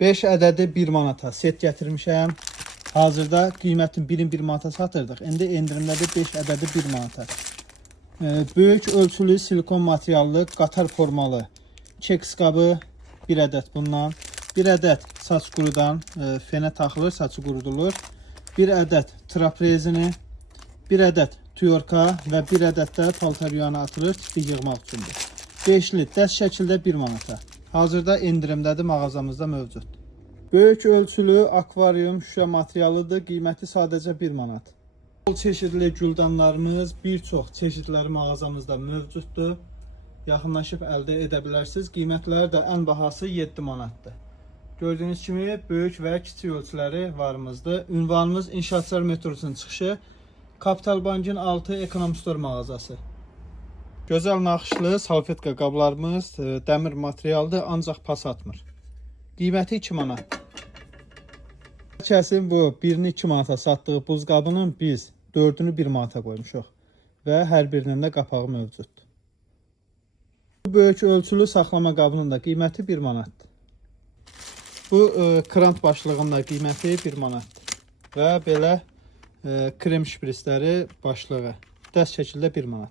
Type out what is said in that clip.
5 ədədi 1 manata set gətirmişəm. Hazırda qiymətin 1 manata satırdıq. İndi endirimlədir 5 ədədi 1 manata. Böyük ölçülü silikon materiallı qatar formalı keks qabı 1 ədəd bundan. 1 ədəd saç qurudan fenə taxılır, saçı qurudulur. 1 ədəd trap rezini, 1 ədəd tuyorka və 1 ədəd də paltar yuyanı atılır tipi yığmaq üçündür. 5'li dəst şəkildə 1 manata. Hazırda endirimdədir, mağazamızda mövcud. Böyük ölçülü akvaryum şüşə materialıdır, qiyməti sadəcə 1 manat. Bol çeşidli güldanlarımız bir çox çeşidləri mağazamızda mövcuddur. Yaxınlaşıb əldə edə bilərsiniz. Qiymətləri də ən bahası 7 manatdır. Gördüyünüz kimi böyük və kiçik ölçüləri varımızdır. Ünvanımız İnşaatçılar metrosunun çıxışı, Kapital Bankın 6 Ekonom Store mağazası. Gözəl naxışlı salfetka qablarımız dəmir materialdır, ancaq pas atmır. Qiyməti 2 manat. Kəsin bu birini 2 manata satdığı buz qabının biz 4'ünü 1 manata qoymuşuq və hər birinin də qapağı mövcuddur. Bu böyük ölçülü saxlama qabının da qiyməti 1 manatdır. Bu krant başlığının da qiyməti 1 manatdır. Və belə krem şprisləri başlığı dəst şəkildə 1 manat.